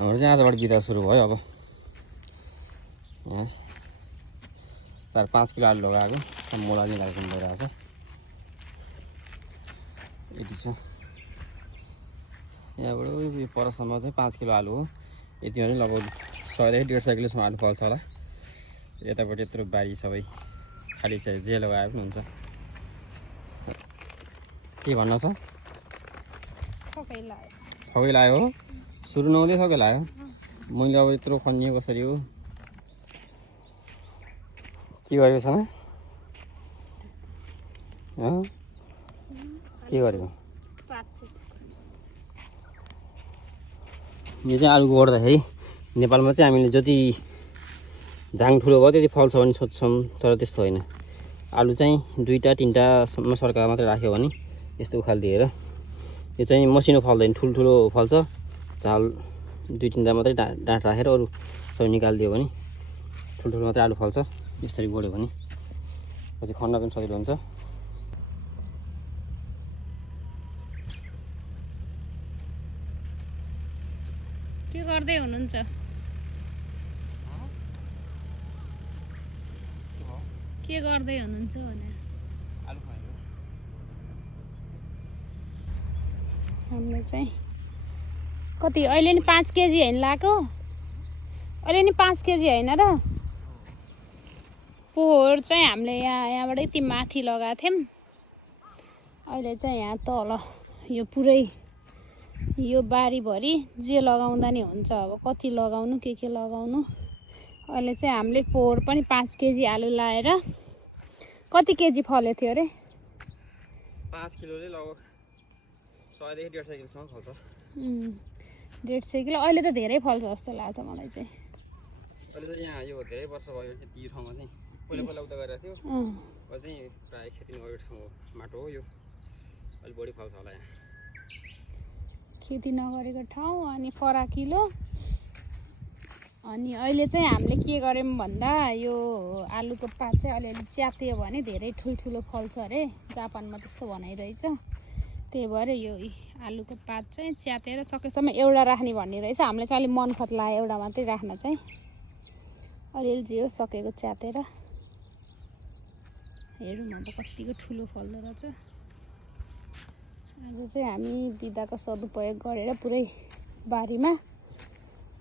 हाम्रो चाहिँ आजबाट बिदा सुरु भयो। अब यहाँ 4-5 किलो आलु लगाएको मोला चाहिँ लगाइदिनु भइरहेको छ। यति छ यहाँबाट परसम्म चाहिँ 5 किलो आलु हो। यतिमा चाहिँ लगभग 100 देखि 150 किलोसम्म आलु फल्छ होला। यतापट्टि यत्रो बारी सबै खाली छ, जे लगाए पनि हुन्छ। के भन्नु छ? थकै लाग्यो हो, सुरु नहुँदै थकै लाग्यो। मैले अब यत्रो खनियो कसरी हो, के गरेको छैन? के गरेको? यो चाहिँ आलु गोड्दाखेरि नेपालमा चाहिँ हामीले जति झाङ ठुलो भयो त्यति फल्छ भने सोच्छौँ, तर त्यस्तो होइन। आलु चाहिँ 2-3टासम्म सर्का मात्रै राख्यो भने यस्तो उखालिदिएर यो चाहिँ मसिनो फल्दैन, ठुल्ठुलो फल्छ। झाल 2-3टा मात्रै डाँठ राखेर अरू सबै निकालिदियो भने ठुल्ठुलो मात्रै आलु फल्छ। यसरी गोड्यो भने पछि खन्न पनि सजिलो हुन्छ। के गर्दै हुनुहुन्छ? के गर्दै हुनुहुन्छ भने हामीले चाहिँ कति अहिले नि 5 केजी हैन लाएको? अहिले नि 5 केजी हैन र? पोहोर चाहिँ हामीले यहाँबाट यति माथि लगाएको थियौँ। अहिले चाहिँ यहाँ तल यो पुरै यो बारीभरि जे लगाउँदा नि हुन्छ। अब कति लगाउनु, के लगाउनु। अहिले चाहिँ हामीले पोहोर पनि 5 केजी आलु लाएर कति केजी फले थियो अरे? 5 किलोले लगभग 100 देखि 150 किलोसम्म फल्छ। 150 किलो अहिले त धेरै फल्छ जस्तो लाग्छ मलाई चाहिँ। अहिले त यहाँ यो धेरै वर्ष भयो यति ठाउँमा चाहिँ पहिला उता गरेको थियो। अब चाहिँ प्राय खेती नगरेको ठाउँ माटो हो यो, अलि बढी फल्छ होला यहाँ। खेती नगरेको ठाउँ अनि फराकिलो। अनि अहिले चाहिँ हामीले के गर्यौँ भन्दा यो आलुको पात चाहिँ अलिअलि च्यात्यो भने धेरै ठुल्ठुलो फल्छ अरे। जापानमा त्यस्तो भनाइरहेछ। त्यही भएर यो आलुको पात चाहिँ च्यातेर सकेसम्म एउटा राख्ने भन्ने रहेछ। हामीले चाहिँ अलिक मनखत लाग्यो एउटा मात्रै राख्न चाहिँ। अलिअलि जे होस् सकेको च्यातेर हेरौँ अब कतिको ठुलो फल्दो रहेछ। आज चाहिँ हामी बिदाको सदुपयोग गरेर पुरै बारीमा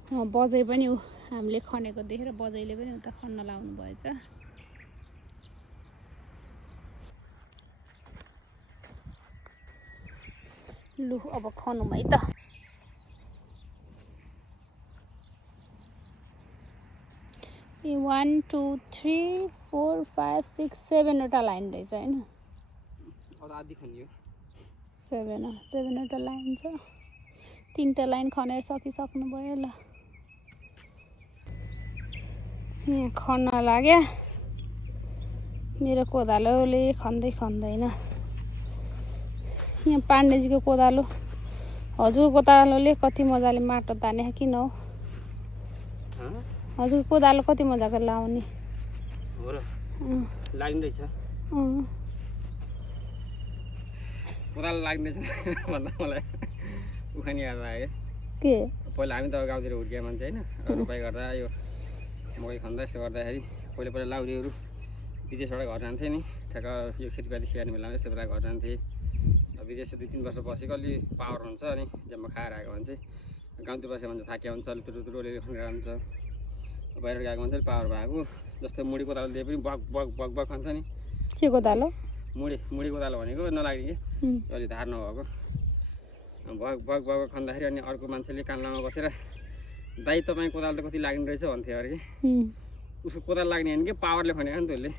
बजै पनि हामीले खनेको देखेर बजैले पनि उता खन्न लाउनु भएछ। लु अब खनौँ है त। ए 1 2 3 4 5 6 7 वटा लाइन रहेछ हैन? आधी खनियो। 7 वटा लाइन छ। 3टा लाइन खनेर सकिसक्नु भयो ल। यहाँ खन्न लाग्यो। मेरो कोदालोले खन्दैन। यहाँ पाण्डेजीको कोदालो, हजुरको कोदालोले कति मजाले माटो ताने किन हो? हजुर कोदालो कति मजाको लाउने हो र? लाग्दैछ। कोदालो लाग्दैछ भन्दा मलाई उखानी याद आयो के? पहिला हामी त गाउँतिर हुर्किया मान्छे हैन, रोपाइ गर्दा यो मकै खन्दा यस्तो गर्दाखेरि पहिला लाउरीहरू विदेशबाट घर जान्थे नि। ठ्याक्क यो खेतीपाती स्याहार्ने बेलामा यस्तो बेला घर जान्थे। विदेश 2-3 वर्ष बसेको अलि पावर हुन्छ अनि जम्मा खाएर आएको मान्छे। गाउँतिर बसेको मान्छे थाकिया हुन्छ, अलि तुरुले खनेर हुन्छ। बाहिर गएको मान्छेले पावर भएको जस्तो मुडी कोदालो दिए पनि बग खान्छ नि। के कोदालो? मुडी कोदालो भनेको नलाग्ने कि अलि धार नभएको बग खन्दाखेरि अनि अर्को मान्छेले कान्लामा बसेर दाइ तपाईँ कोदालो त कति लाग्ने रहेछ भन्थ्यो अरे कि। उसको कोदालो लाग्ने होइन कि पावरले खनेको नि त्यसले।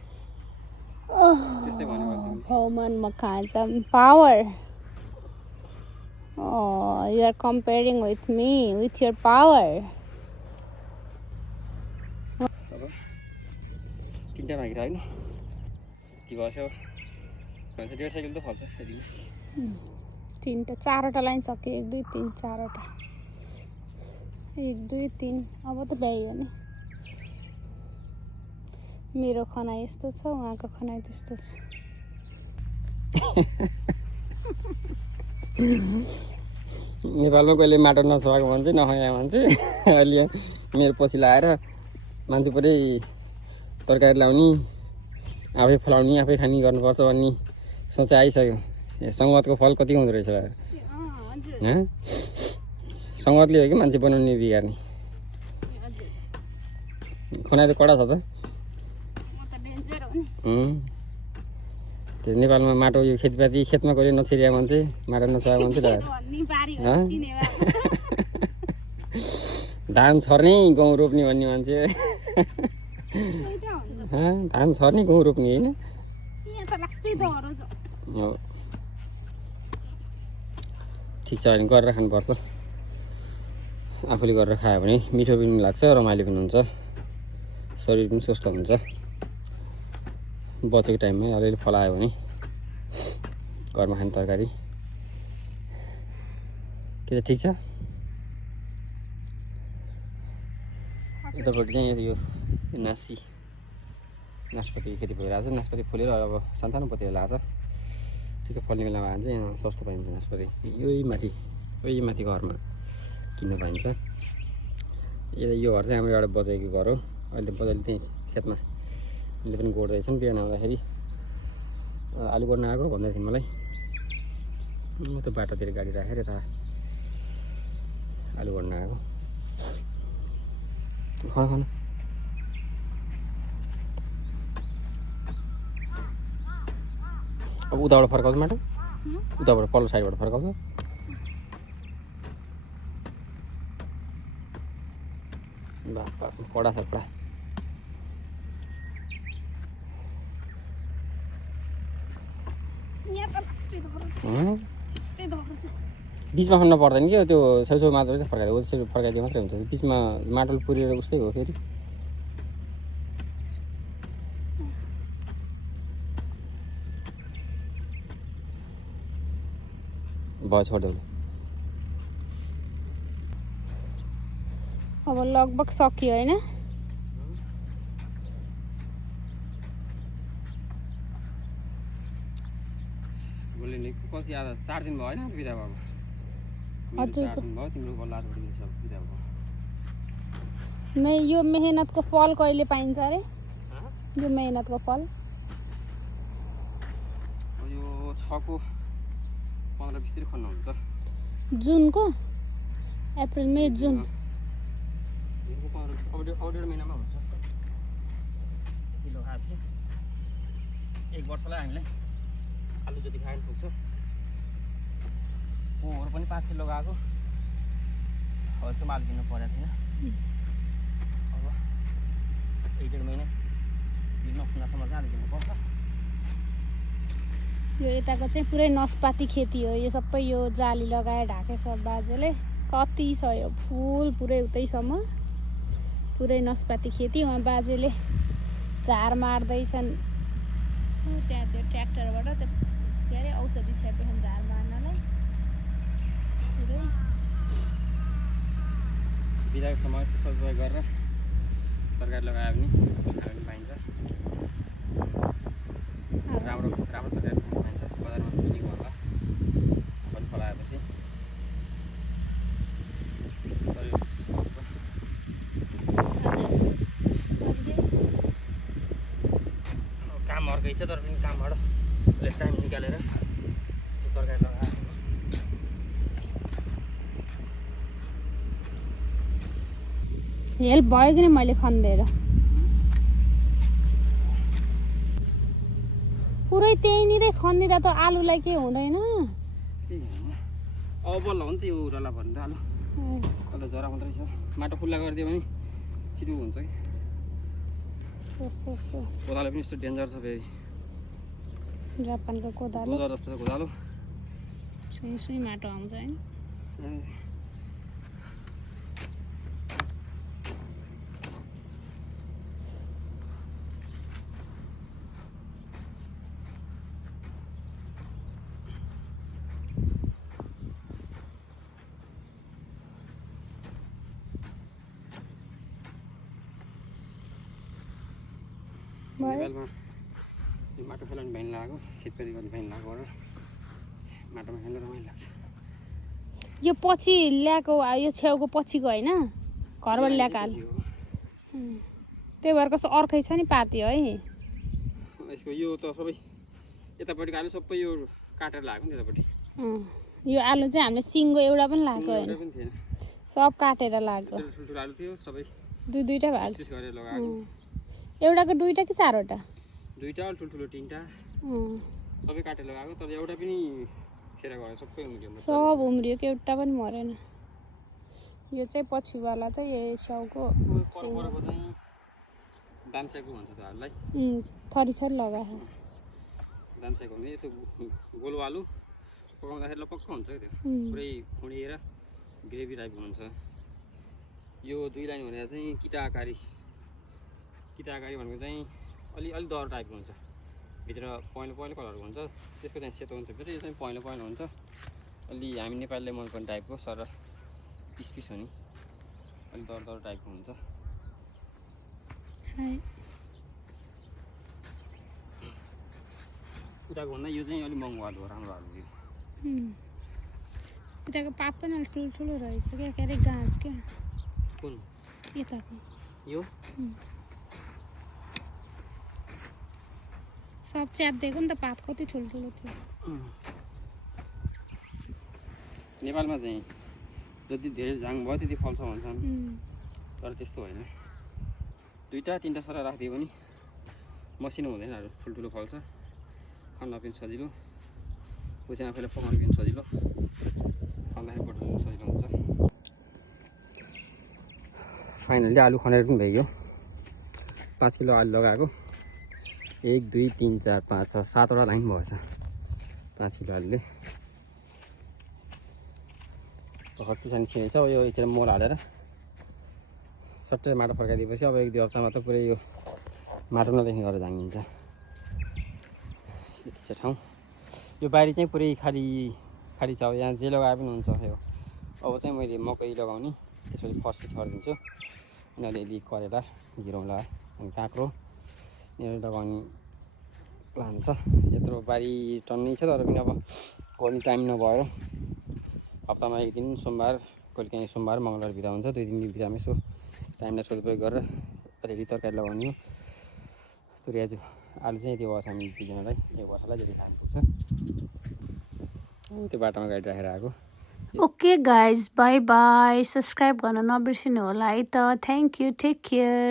त्यस्तै भनेको Roman mechanism power. Oh, you are comparing with me with your power. तीनटा भागी हैन के भएछ भन्छ 1.5 साइकल त फल्छ यतिमा। 3टा 4वटा लाइन सक्यो 1 2 3 4वटा 1 2 3 अब त भ्याइयो नि। मेरो खनाइ यस्तो छ, उहाँको खनाइ त्यस्तो छ। नेपालमा कहिले माटो नछुवाएको मान्छे नखाएको मान्छे अहिले मेरो पछि लगाएर मान्छे पुरै तरकारी लाउने आफै फलाउने आफै खाने गर्नुपर्छ भन्ने सोच आइसक्यो सङ्गतको फल कति हुँदो रहेछ सङ्गतले हो कि मान्छे बनाउने बिगार्ने खनाइ त कडा छ त त्यो नेपालमा माटो यो खेतीपाती खेतमा कहिले नछिरिया मान्छे माटो नछुवाएको मान्छे धान छर्ने गहुँ रोप्ने भन्ने मान्छे धान छर्ने गहुँ रोप्ने होइन हो ठिक छ भने गरेर खानुपर्छ आफूले गरेर खायो भने मिठो पनि लाग्छ रमाइलो पनि हुन्छ शरीर पनि स्वस्थ हुन्छ बचेको टाइममा अलिअलि फलायो भने घरमा खाने तरकारी के त ठिक छ यतापट्टि चाहिँ यो नास्पाती खेती भइरहेको छ नास्पाती फुलेर अब सानो पत्तीहरू लाग्छ ठिक फल्ने बेलामा आएर चाहिँ यहाँ सस्तो पाइन्छ नास्पाती यही माथि घरमा किन्नु पाइन्छ यो घर चाहिँ हाम्रो एउटा बजाइको घर हो अहिले बजाइले त्यहीँ खेतमा अहिले पनि गोड्दैछन् बिहान आउँदाखेरि आलु गोड्न आएको भन्दै थिएँ मलाई म त बाटोतिर गाडी राखेर यता आलु गोड्न आएको खाना अब उताबाट फर्काउँछ माटो उताबाट पल्लो साइडबाट फर्काउँछ कडा छ पुरा बिचमा खन्न पर्दैन कि त्यो छेउछेउ मात्र फर्काइदियो फर्काइदियो मात्रै हुन्छ बिचमा माटोले पुरेर उस्तै हो फेरि भयो छोडिदेऊ अब लगभग सकियो होइन कति आज 4 दिन भयो होइन बिदा भएको हजुर भयो तिम्रो बिदा भएको यो मेहनतको फल कहिले पाइन्छ अरे यो मेहनतको फल यो 6 को 15-20 तिर खन्न हुन्छ जुनको अप्रिल मे जुन अउडेर महिनामा हुन्छ किलो खाएपछि 1 वर्षलाई हामीलाई आलु जति खानु पुग्छ पोहोर पनि 5 किलो गएको अब चाहिँ आलु किन्नु परेको थिएन अब 1.5 महिना दिनमा खुनासम्म चाहिँ आलु किन्नुपर्छ यो यताको चाहिँ पुरै नस्पाती खेती हो यो सबै यो जाली लगाएर ढाकेछ बाजेले कति छ यो फुल पुरै उतैसम्म पुरै नस्पाती खेती उहाँ बाजेले झार मार्दैछन् त्यहाँ त्यो ट्र्याक्टरबाट त्यो के अरे औषधि छ्यापेछन् झार मार्नलाई पुरै बिदाको समय सफाइ गरेर तरकारी लगायो भने खानु पाइन्छ राम्रो तरकारी पाइन्छ बजारमा किनेको होला पनि फलाएपछि शरीर सुस्त हुन्छ काम अर्कै छ तर पनि कामबाट अहिले टाइम निकालेर तरकारी लगाएर हेल्प भयो कि मैले खन्देर पुरै त्यहीँनिरै खनिदिँदा त आलुलाई के हुँदैन अब बल्ल हो नि त यो उराला भन्नु त आलु अहिले जरा मात्रै छ माटो खुल्ला गरिदियो भने छिटो हुन्छ कि कोदालो पनि यस्तो डेन्जर छ फेरि जापानको कोदालो जस्तो छ कोदालो सुई माटो आउँछ हैन नेपालमा यो माटो खेलाउने भाइन लगाएको खेतपाती गर्ने भाइन लगाएको र माटोमा खेल्न रमाइलो लाग्छ यो पछि ल्याएको यो छेउको पछिको होइन घरबाट ल्याएको आलु त्यही भएर कस्तो अर्कै छ नि पाती है यसको यो त सबै यतापट्टिको आलु सबै यो काटेर लगाएको नि त्यतापट्टि यो आलु चाहिँ हामीले सिङ्गो एउटा पनि लगाएको होइन पनि थिएन सब काटेर लगाएको ठुल्ठुलो आलु थियो सबै दुईटा भएको पिस गरेर लगाएको एउटाको दुईटा कि चारवटा दुईटा ठुल्ठुलो तिनटा सबै काटेर लगाएको तर एउटा पनि खेर गयो सबै उम्रियो सब उम्रियो कि एउटा पनि मरेन यो चाहिँ पछिवाला चाहिँ यो स्याउको परको चाहिँ दान्सेको भन्छ त हाललाई थरी थरी लगाएको दान्सेको भने त्यो गोलो आलु पकाउँदाखेरि लपक्क हुन्छ क्या त्यो पुरै खुँडिएर ग्रेभी टाइपको हुन्छ यो दुई लाइन भनेर चाहिँ किता आकारी भनेको चाहिँ अलि दर टाइपको हुन्छ भित्र पहेँलो कलरको हुन्छ त्यसको चाहिँ सेतो हुन्छ फेरि यो चाहिँ पहेँलो हुन्छ अलि हामी नेपालीले मनपर्ने टाइपको सर पिस हो नि अलि दर टाइपको हुन्छ उताको भन्दा यो चाहिँ अलिक महँगो आलु हो राम्रो आलु यो यताको पात पनि अलिक ठुल्ठुलो रहेछ क्या के अरे गाँच क्या कुन यताको यो सब च्यातिदिएको नि त पात कति ठुल्ठुलो थियो नेपालमा चाहिँ जति धेरै झाङ भयो त्यति फल्छ भन्छन् तर त्यस्तो होइन दुईटा तिनटा सरा राखिदियो भने मसिनो हुँदैन ठुल्ठुलो फल्छ खन्न पनि सजिलो पछि आफैलाई पकाउनु पनि सजिलो खन्दाखेरि बटुल्नु सजिलो हुन्छ फाइनली आलु खनेर पनि भइगयो 5 किलो आलु लगाएको 1 2 3 4 5 6 7वटा लाइन भएछ 5 किलो आलुले भर्खर टुसानी छिनेछ अब यो एकचोटि मल हालेर सट्टै माटो फर्काइदिएपछि अब 1-2 हप्तामा त पुरै यो माटो नदेखि गरेर झाँगिन्छ यति छ ठाउँ यो बारी चाहिँ पुरै खाली छ यहाँ जे लगाए पनि हुन्छ यो अब चाहिँ मैले मकै लगाउने त्यसपछि फर्सी छरिदिन्छु अनि अलिअलि करेला घिरौँला अनि काँक्रो यहाँ लगाउने प्लान छ यत्रो बारी टन्नै छ तर पनि अब गर्ने टाइम नभएर हप्तामा 1 दिन सोमबार कहिले काहीँ सोमबार मङ्गलबार बिदा हुन्छ 2 दिन बिदामा यसो टाइमलाई सदुपयोग गरेर अलिअलि तरकारी लगाउने हो तुरियाजु आलु चाहिँ यति भयो हामी दुईजनालाई एक वर्षलाई जति खानु पुग्छ त्यो बाटोमा गाडी राखेर आएको okay guys by by subscribe गर्न नबिर्सिनु होला है त थ्याङ्क यू टेक केयर